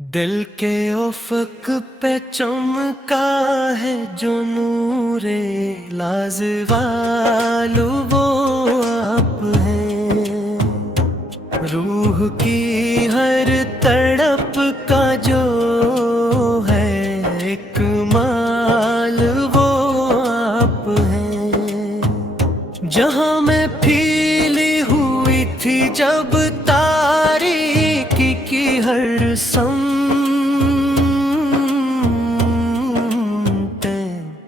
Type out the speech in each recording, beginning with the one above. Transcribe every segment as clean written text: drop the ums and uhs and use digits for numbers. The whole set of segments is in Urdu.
دل کے افق پہ چمکا ہے جو نورے لازوال، وہ آپ ہیں۔ روح کی ہر تڑپ کا جو ہے اکمال، وہ آپ ہیں۔ جہاں میں پھیلی ہوئی تھی جب تاریکی کی ہر سمت،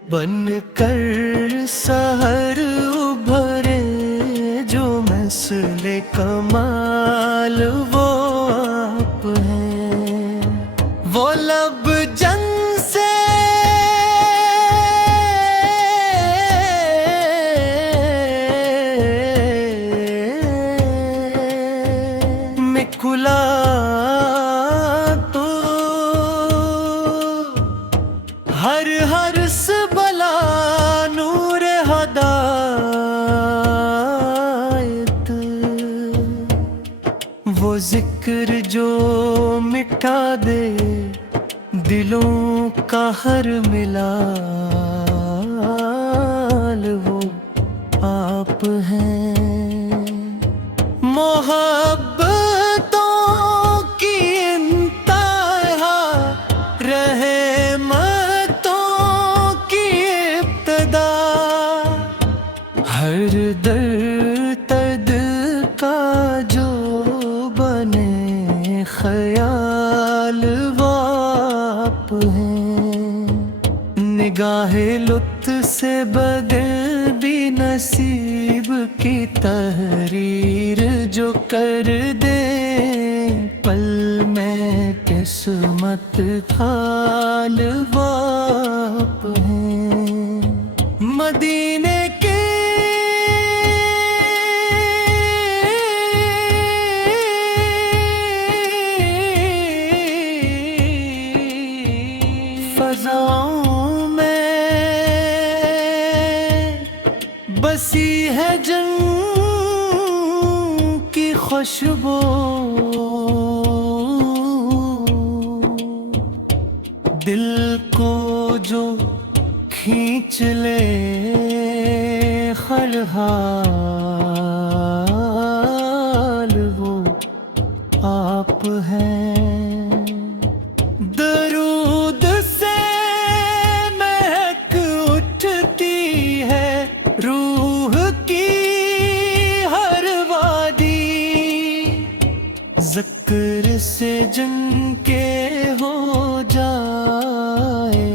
بن کر سحر ابھرے جو مثل کمال، وہ آپ ہیں۔ وہ لب جن سے میں کھلا تو ہر سبلا نور ہدایت، وہ ذکر جو مٹا دے دلوں کا ہر ملال، وہ آپ ہیں۔ محبتوں کی انتہا، رحمتوں کی ابتدا، ہر درد کا جو بنے خیال، وہ آپ ہیں۔ نگاہ لطف سے بدل بھی نصیب کی تحریر جو کر دے، پل میں قسمت حال، وہ آپ ہیں۔ مدینے کے فضاؤں میں بسی ہے جنگ کی خوشبو، دل کو جو کھینچ لے خلحال، وہ آپ ہیں۔ درود سے مہک اٹھتی ہے روح کی ہر وادی، ذکر سے جن کے ہو جائے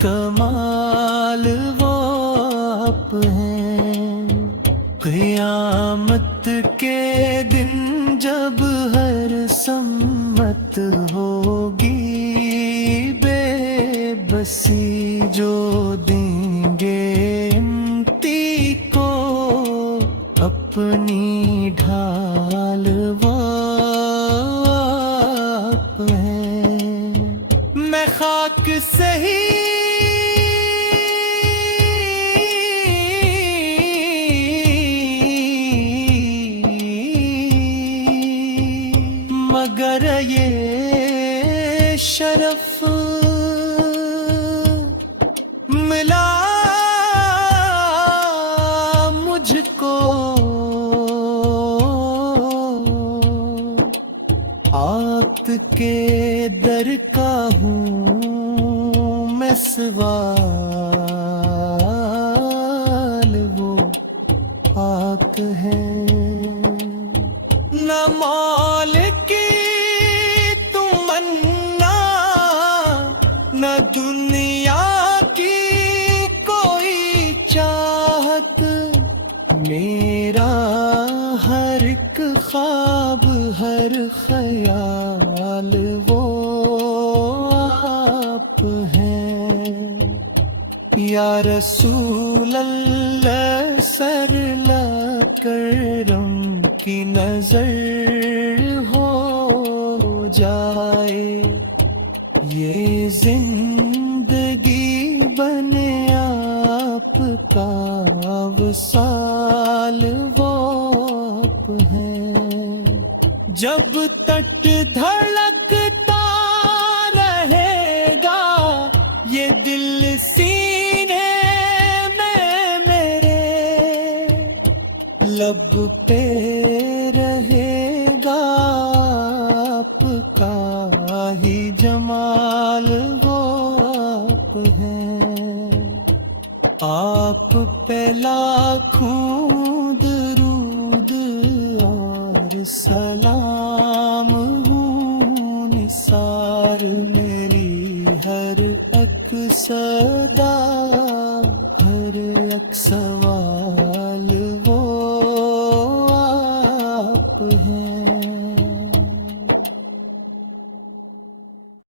کمال، وہ آپ ہیں۔ قیامت کے دن جب ہر سمت ہوگی بے بسی، جو دیں گے امتی کو اپنی ڈھال، وہ آپ ہیں۔ میں خاک سے ہی مگر یہ شرف ملا مجھ کو، آت کے در کا ہوں میں سوال، وہ آپ ہیں۔ نہ مال کی تمنا، نہ دنیا کی کوئی چاہت، میرا ہر ایک خواب ہر خیال، وہ آپ ہیں۔ یا رسول اللہ سر لا کرم کی نظر ہو جائے، یہ زندگی بنے آپ کا وصال، وہ آپ ہیں۔ جب تک دھڑکتا آپ پہ لاکھوں درود اور سلام ہوں، نثار میری ہر ایک صدا، ہر ایک سوال